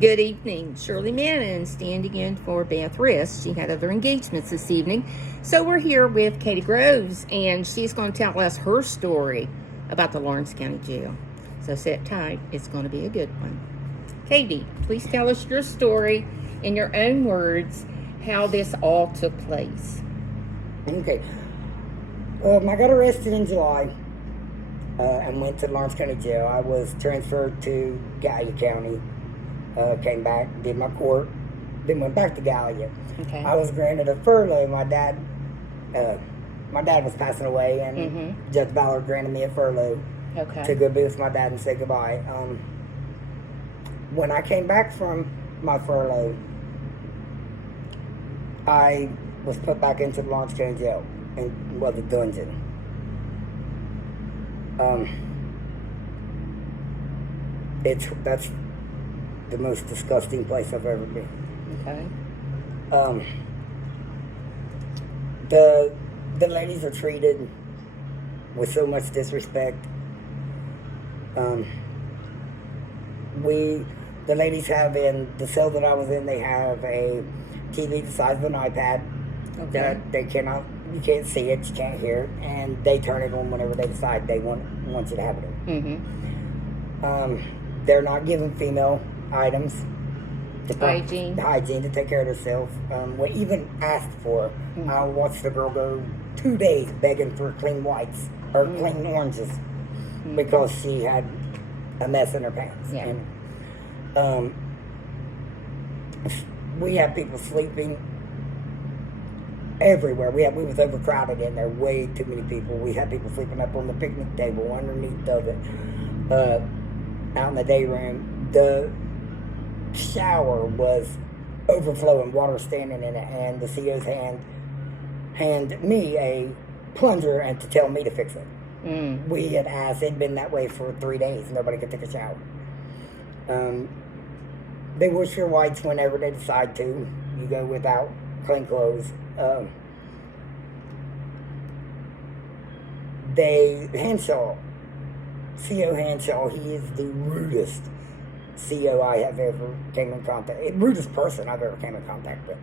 Good evening. Shirley Mannon standing in for Beth Riss. She had other engagements this evening. So we're here with Katy Groves, and she's going to tell us her story about the Lawrence County Jail. So sit tight. It's going to be a good one. Katy, please tell us your story in your own words, how this all took place. Okay. I got arrested in July and went to Lawrence County Jail. I was transferred to Gallia County. Came back, did my court, then went back to Gallia. Okay. I was granted a furlough. My dad was passing away, and Judge Ballard granted me a furlough to go be with my dad and say goodbye. When I came back from my furlough, I was put back into the Lawrence County Jail, the dungeon. That's the most disgusting place I've ever been. Okay. The ladies are treated with so much disrespect. The ladies have in the cell that I was in, they have a TV the size of an iPad that you can't see it, you can't hear it, and they turn it on whenever they decide they want you to have it on. They're not given female items, hygiene to take care of themselves. We even asked for. I watched the girl go 2 days begging for clean whites or clean oranges because she had a mess in her pants. Yeah. And we had people sleeping everywhere. We was overcrowded in there. Way too many people. We had people sleeping up on the picnic table, underneath of it, out in the day room. The shower was overflowing, water standing in it, and the CO's hand me a plunger and to tell me to fix it. We had asked, it'd been that way for 3 days, nobody could take a shower. They wash your whites whenever they decide to. You go without clean clothes. They Henshaw, CO Henshaw, he is the rudest CO I have ever came in contact, rudest person I've ever came in contact with.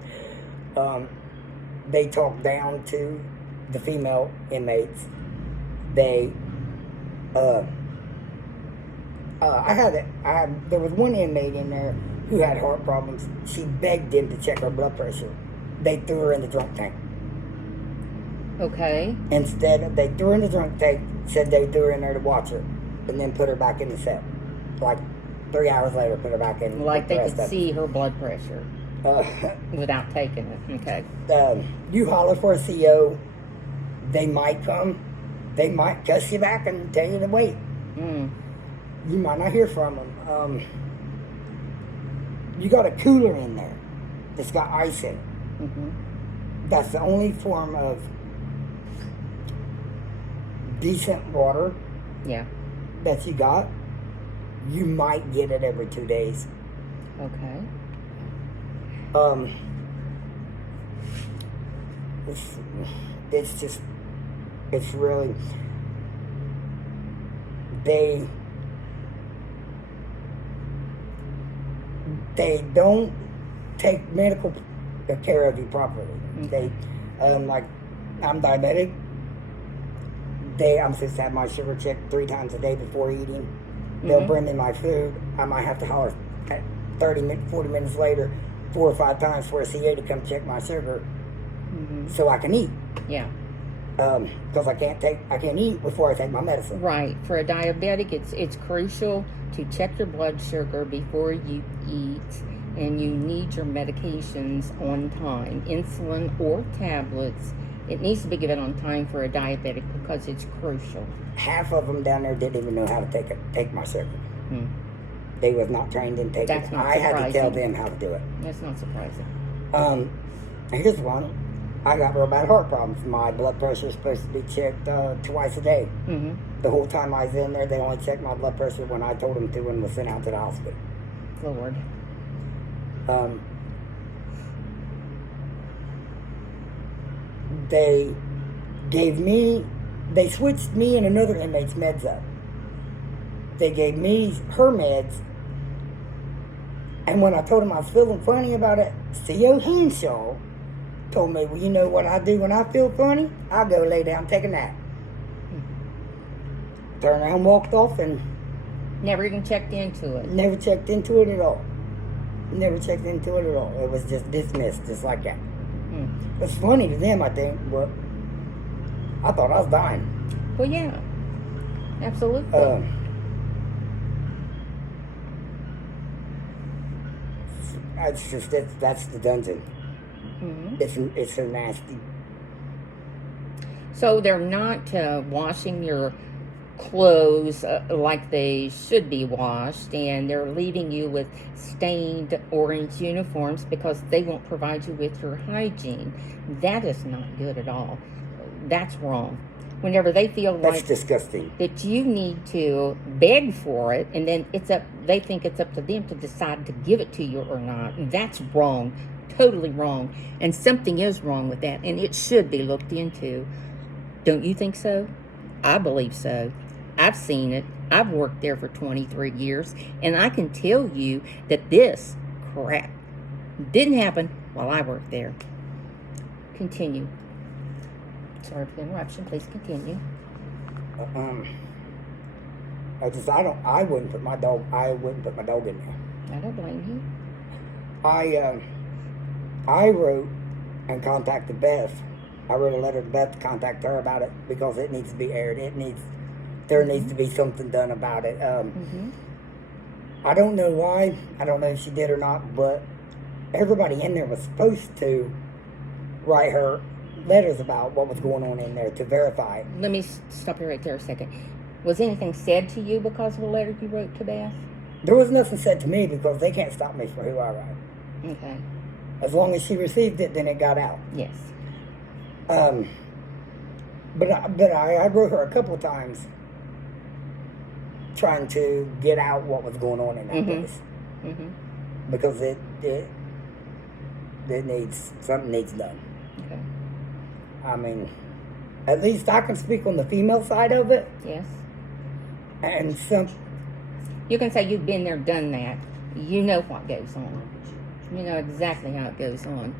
They talk down to the female inmates. There was one inmate in there who had heart problems. She begged him to check her blood pressure. They threw her in the drunk tank. Okay. Instead, they threw her in the drunk tank, said they threw her in there to watch her, and then put her back in the cell. Like 3 hours later, put her back in. Like they could see her blood pressure without taking it. Okay. You holler for a CO, they might come. They might cuss you back and tell you to wait. You might not hear from them. You got a cooler in there that's got ice in it. That's the only form of decent water that you got. You might get it every 2 days. Okay. It's really, they don't take medical care of you properly. They, like, I'm diabetic. I'm supposed to have my sugar checked 3 times a day before eating. They'll bring me my food. I might have to holler 40 minutes later 4 or 5 times for a CA to come check my sugar so I can eat. Yeah. Because I can't eat before I take my medicine. Right. For a diabetic, it's crucial to check your blood sugar before you eat, and you need your medications on time. Insulin or tablets, it needs to be given on time for a diabetic because it's crucial. Half of them down there didn't even know how to take my sugar. They was not trained in taking it. I had to tell them how to do it. That's not surprising. Here's one. I got real bad heart problems. My blood pressure is supposed to be checked twice a day. The whole time I was in there, they only checked my blood pressure when I told them to and was sent out to the hospital. Lord. They switched me and another inmate's meds up. They gave me her meds And when I told him I was feeling funny about it, C.O. Henshaw told me, well, you know what I do when I feel funny? I go lay down, take a nap. Turned around, walked off, and Never even checked into it. never checked into it at all. Never checked into it at all. It was just dismissed, just like that. It's funny to them, I think, but I thought I was dying. Well, yeah. Absolutely. It's just that's the dungeon. It's so nasty. So they're not washing your clothes like they should be washed, and they're leaving you with stained orange uniforms because they won't provide you with your hygiene. That is not good at all. That's wrong. Whenever they feel That's like disgusting. that you need to beg for it, and then they think it's up to them to decide to give it to you or not. That's wrong. Totally wrong. And something is wrong with that, and it should be looked into. Don't you think so? I believe so. I've seen it. I've worked there for 23 years, and I can tell you that this crap didn't happen while I worked there. Continue. Sorry for the interruption. Please continue. I wouldn't put my dog in there. I don't blame you. I wrote and contacted Beth. I wrote a letter to Beth to contact her about it because it needs to be aired. There needs to be something done about it. I don't know why. I don't know if she did or not, but everybody in there was supposed to write her letters about what was going on in there to verify it. Let me stop you right there a second. Was anything said to you because of a letter you wrote to Beth? There was nothing said to me because they can't stop me for who I write. Okay. As long as she received it, then it got out. Yes. But I wrote her a couple of times trying to get out what was going on in that place. Because something needs done. Okay. I mean, at least I can speak on the female side of it. Yes. And You can say you've been there, done that. You know what goes on. You know exactly how it goes on.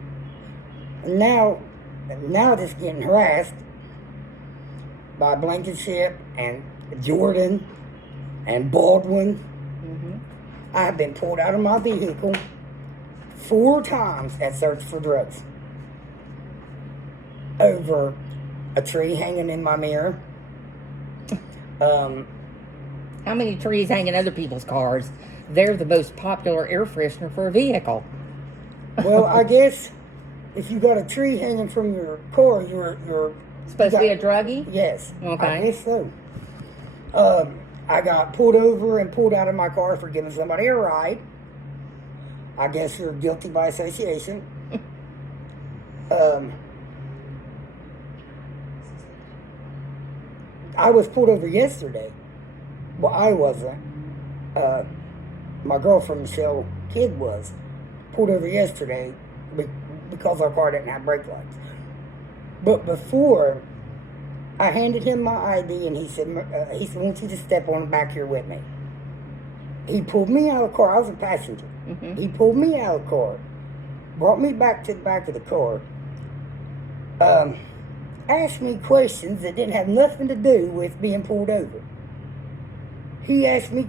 Now it's getting harassed by Blankenship and Jordan and Baldwin. I've been pulled out of my vehicle 4 times at Search for Drugs over a tree hanging in my mirror. How many trees hang in other people's cars? They're the most popular air freshener for a vehicle. Well, I guess if you got a tree hanging from your car, you're Supposed to be a druggie? Yes. Okay. I guess so. I got pulled over and pulled out of my car for giving somebody a ride. I guess you're guilty by association. I was pulled over yesterday. Well, I wasn't. My girlfriend, Michelle Kidd, was pulled over yesterday because our car didn't have brake lights. But before, I handed him my ID, and he said, "I want you to step on back here with me." He pulled me out of the car. I was a passenger. He pulled me out of the car, brought me back to the back of the car, asked me questions that didn't have nothing to do with being pulled over. He asked me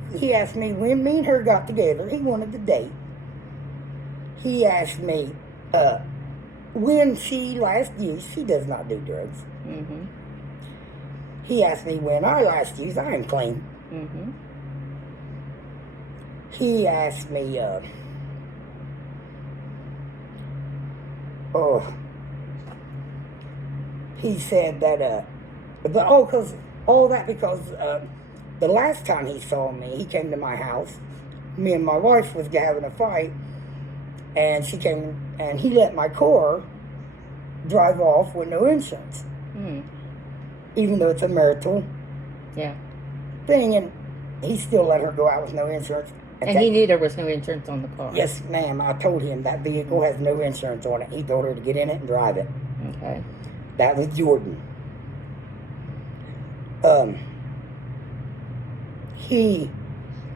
when me and her got together. He wanted to date. He asked me when she last used. She does not do drugs. He asked me when I last used. I am clean. He asked me, he said that, because the last time he saw me, he came to my house. Me and my wife was having a fight, and she came, and he let my car drive off with no insurance. Even though it's a marital thing, and he still let her go out with no insurance. And he knew there was no insurance on the car. Yes, ma'am. I told him that vehicle has no insurance on it. He told her to get in it and drive it. Okay. That was Jordan. He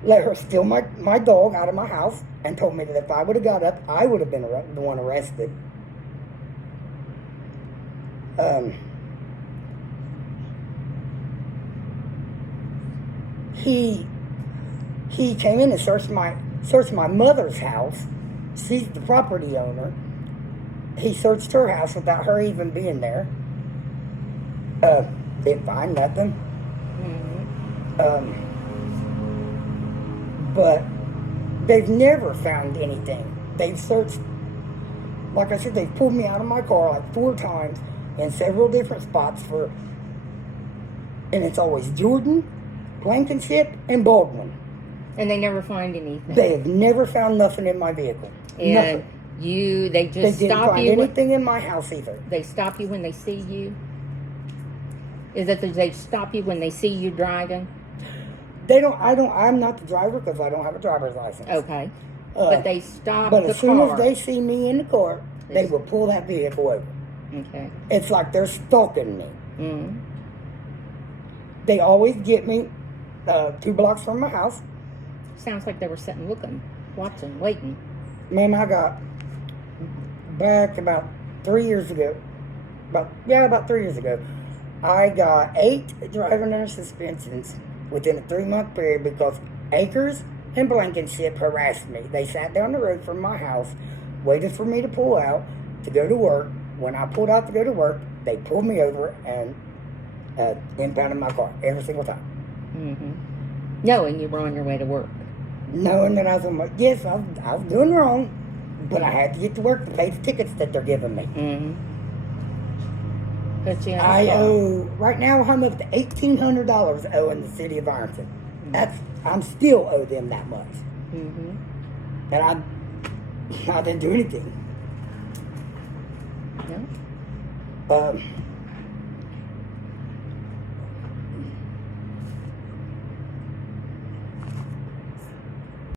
let her steal my dog out of my house. and told me that if I would have got up, I would have been the one arrested. He came in and searched my mother's house. She's the property owner. He searched her house without her even being there. Didn't find nothing. But they've never found anything. They've searched, like I said, they've pulled me out of my car like 4 times in several different spots and it's always Jordan, Blankenship, and Baldwin. And they never find anything. They have never found nothing in my vehicle. And nothing. They just They didn't stop find you. anything in my house either. They stop you when they see you? Is it that they stop you when they see you driving? I'm not the driver because I don't have a driver's license. Okay. But they stop the car. But as soon as they see me in the car, they will pull that vehicle over. Okay. It's like they're stalking me. Mm-hmm. They always get me 2 blocks from my house. Sounds like they were sitting looking, watching, waiting. Ma'am, I got back about 3 years ago. About 3 years ago. I got 8 driving under suspensions within a 3-month period because Akers and Blankenship harassed me. They sat down the road from my house, waited for me to pull out to go to work. When I pulled out to go to work, they pulled me over and impounded my car every single time. Mm-hmm. Knowing you were on your way to work. Knowing that I was on my, yes, I was doing wrong, but I had to get to work to pay the tickets that they're giving me. Mm-hmm. But I owe, right now I'm up to $1,800 owing the city of Ironton. Mm-hmm. I'm still owe them that much. Mm-hmm. And I didn't do anything. No?